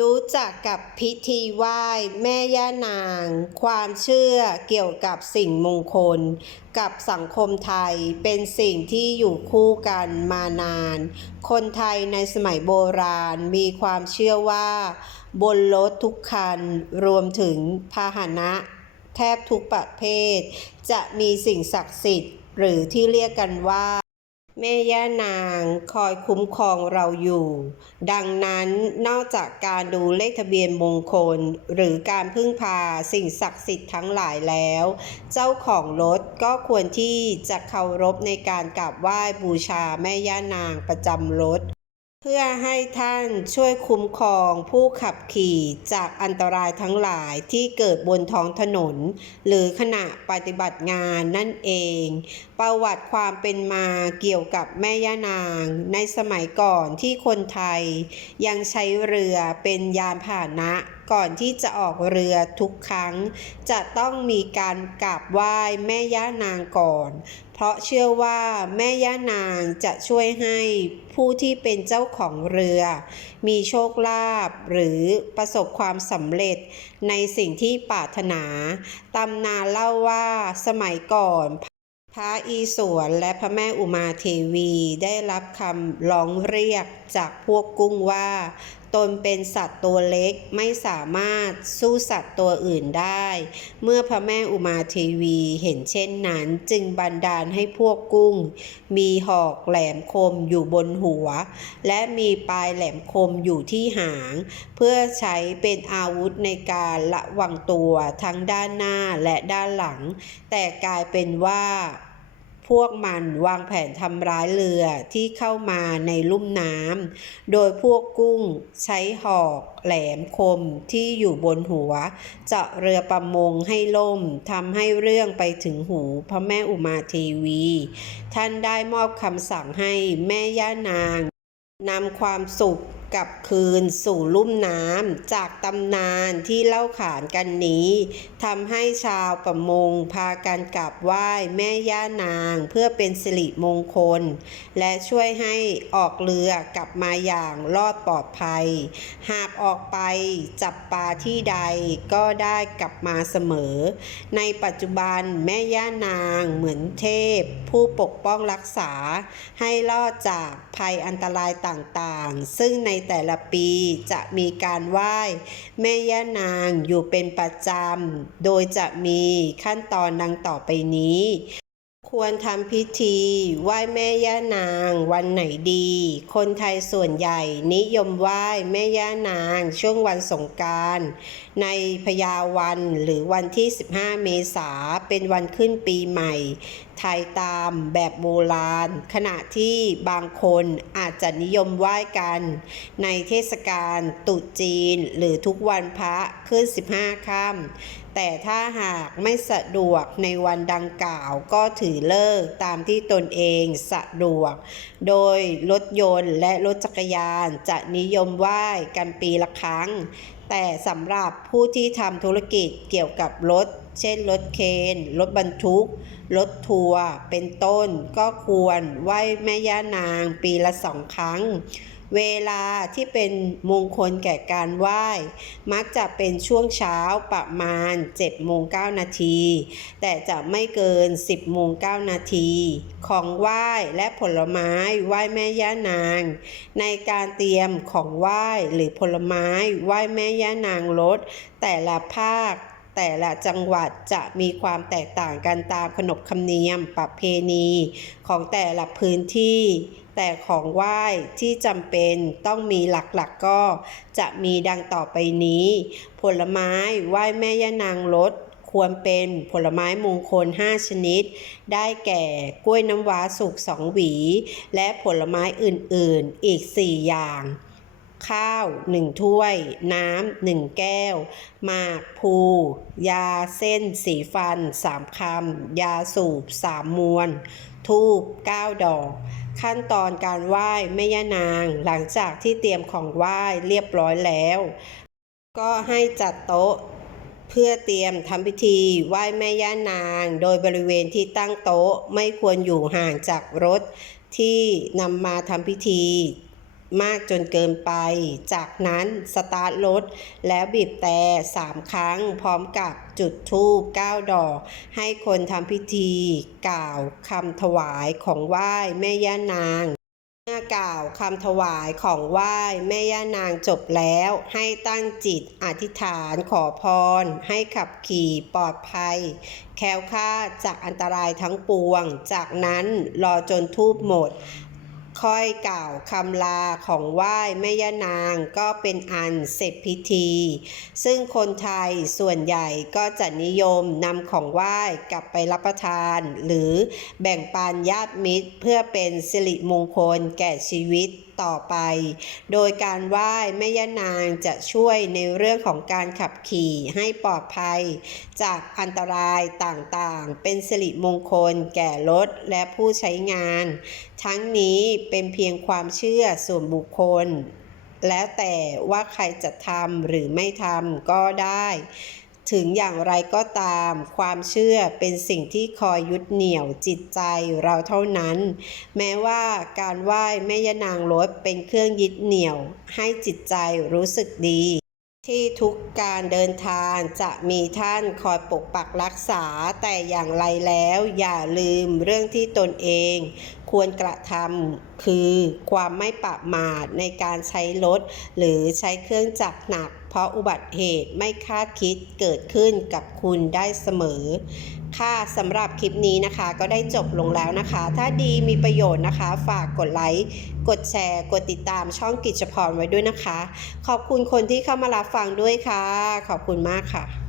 รู้จักกับพิธีไหว้แม่ย่านาง ความเชื่อเกี่ยวกับสิ่งมงคล กับสังคมไทยเป็นสิ่งที่อยู่คู่กันมานาน คนไทยในสมัยโบราณมีความเชื่อว่า บนรถทุกคันรวมถึงพาหนะแทบทุกประเภท จะมีสิ่งศักดิ์สิทธิ์หรือที่เรียกกันว่า แม่ย่านางคอยคุ้มครองเราอยู่ ดังนั้นนอกจากการดูเลขทะเบียนมงคล หรือการพึ่งพาสิ่งศักดิ์สิทธิ์ทั้งหลายแล้ว เจ้าของรถก็ควรที่จะเคารพในการกราบไหว้บูชาแม่ย่านางประจำรถ เพื่อให้ท่านช่วยคุ้มครองผู้ขับขี่จากอันตรายทั้งหลายที่เกิดบนท้องถนน หรือขณะปฏิบัติงานนั่นเอง ประวัติความเป็นมาเกี่ยวกับแม่ย่านาง ในสมัยก่อนที่คนไทย ยังใช้เรือเป็นยานพาหนะก่อนที่จะออกเรือทุกครั้ง จะต้องมีการกราบไหว้แม่ย่านางก่อน เพราะเชื่อว่าแม่ย่านางจะช่วยให้ผู้ที่เป็นเจ้าของเรือ มีโชคลาภหรือประสบความสำเร็จในสิ่งที่ปรารถนาตำนานเล่าว่าสมัยก่อนพระอีสวนและพระแม่อุมาเทวีได้รับคำร้องเรียกจากพวกกุ้งว่า ตนเป็นสัตว์ตัวเล็กไม่สามารถสู้สัตว์ตัวอื่นได้ เมื่อพระแม่อุมาเทวีเห็นเช่นนั้นจึงบันดาลให้พวกกุ้ง มีหอกแหลมคมอยู่บนหัว และมีปลายแหลมคมอยู่ที่หาง เพื่อใช้เป็นอาวุธในการระวังตัวทั้งด้านหน้าและด้านหลัง แต่กลายเป็นว่า พวกมันวางแผนทำร้ายเรือที่เข้ามาในลุ่มน้ำ โดยพวกกุ้งใช้หอกแหลมคมที่อยู่บนหัว เจาะเรือประมงให้ล่มทำให้เรื่องไปถึงหูพระแม่อุมาเทวี ท่านได้มอบคำสั่งให้แม่ย่านางนำความสุข กลับคืนสู่ลุ่มน้ำจากตำนานที่เล่าขานกันนี้ทำให้ชาวประมงพากันกราบไหว้แม่ย่านางเพื่อเป็นสิริมงคล และช่วยให้ออกเรือกลับมาอย่างรอดปลอดภัย หากออกไปจับปลาที่ใดก็ได้กลับมาเสมอ ในปัจจุบันแม่ย่านางเหมือนเทพ ผู้ปกป้องรักษาให้รอดจากภัยอันตรายต่างๆ ซึ่งในแต่ละปีจะมีการไหว้แม่ย่านางอยู่เป็นประจำ โดยจะมีขั้นตอนดังต่อไปนี้ ควรทำพิธีไหว้แม่ย่านางวันไหนดี คนไทยส่วนใหญ่นิยมไหว้แม่ย่านางช่วงวันสงกรารในพยาวันหรือวันที่ 15 เมษาเป็นวันขึ้นปีใหม่ ไทยตามแบบโบราณ ขณะที่บางคนอาจจะนิยมไหว้กัน ในเทศกาลตรุษจีน หรือทุกวันพระขึ้น 15ค่ำแต่ถ้าหากไม่สะดวกในวันดังกล่าวก็ถือเลิกตามที่ตนเองสะดวก โดยรถยนต์และรถจักรยานจะนิยมไหว้กันปีละครั้ง แต่สำหรับผู้ที่ทำธุรกิจเกี่ยวกับรถ เช่นรถเคน รถบรรทุก รถทัวร์ เป็นต้น ก็ควรไหว้แม่ย่านางปีละสองครั้ง เวลาที่เป็นมงคลแก่การไหว้ มักจะเป็นช่วงเช้าประมาณ7โมง9นาที แต่จะไม่เกิน 10โมง9นาที ของไหว้และผลไม้ไหว้แม่ย่านาง ในการเตรียมของไหว้หรือผลไม้ไหว้แม่ย่านางรถแต่ละภาค แต่ละจังหวัดจะมีความแตกต่างกันตามขนบธรรมเนียมประเพณีของแต่ละพื้นที่ แต่ของไหว้ที่จำเป็นต้องมีหลักๆกก็จะมีดังต่อไปนี้ ผลไม้ไหว้แม่ย่านางรถควรเป็นผลไม้มงคล 5 ชนิด ได้แก่กล้วยน้ำว้าสุก2หวี และผลไม้อื่นๆ อีก 4 อย่าง ข้าว 1 ถ้วย น้ำ1แก้ว หมากพูยาเส้นสีฟัน 3คำ ยาสูบ 3 มวน ทูบ9ดอก ขั้นตอนการไหว้แม่ย่านางหลังจากที่เตรียมของไหว้เรียบร้อยแล้ว ก็ให้จัดโต๊ะเพื่อเตรียมทำพิธีไหว้แม่ย่านาง โดยบริเวณที่ตั้งโต๊ะไม่ควรอยู่ห่างจากรถที่นำมาทำพิธี มากจนเกินไป จากนั้นสตาร์ทรถแล้วบีบแต่สามครั้งพร้อมกับจุดธูปเก้าดอก ให้คนทำพิธีกล่าวคำถวายของไหว้แม่ย่านางเมื่อกล่าวคำถวายของไหว้แม่ย่านางจบแล้ว ให้ตั้งจิตอธิษฐานขอพร ให้ขับขี่ปลอดภัย แคล้วคลาดจากอันตรายทั้งปวง จากนั้นรอจนทูบหมด ค่อยกล่าวคำลาของไหว้แม่ย่านางก็เป็นอันเสร็จพิธี ซึ่งคนไทยส่วนใหญ่ก็จะนิยมนำของไหว้กลับไปรับประทาน หรือแบ่งปันญาติมิตรเพื่อเป็นสิริมงคลแก่ชีวิต ต่อไป โดยการไหว้แม่ย่านางจะช่วยในเรื่องของการขับขี่ให้ปลอดภัย จากอันตรายต่างๆ เป็นสิริมงคล แก่รถและผู้ใช้งาน ทั้งนี้เป็นเพียงความเชื่อส่วนบุคคล แล้วแต่ว่าใครจะทำหรือไม่ทำก็ได้ ถึงอย่างไรก็ตาม ความเชื่อเป็นสิ่งที่คอยยึดเหนี่ยวจิตใจเราเท่านั้น แม้ว่าการไหว้แม่ยานางรถเป็นเครื่องยึดเหนี่ยว ให้จิตใจรู้สึกดี ที่ทุกการเดินทางจะมีท่านคอยปกปักรักษาแต่อย่างไรแล้วอย่าลืมเรื่องที่ตนเอง ควรกระทำคือความไม่ประมาทในการใช้รถ หรือใช้เครื่องจักรหนัก เพราะอุบัติเหตุไม่คาดคิดเกิดขึ้นกับคุณได้เสมอ ค่ะสำหรับคลิปนี้นะคะก็ได้จบลงแล้วนะคะ ถ้าดีมีประโยชน์นะคะ ฝากกดไลค์กดแชร์ กดติดตามช่องกิจพรไว้ด้วยนะคะ ขอบคุณคนที่เข้ามารับฟังด้วยค่ะ ขอบคุณมากค่ะ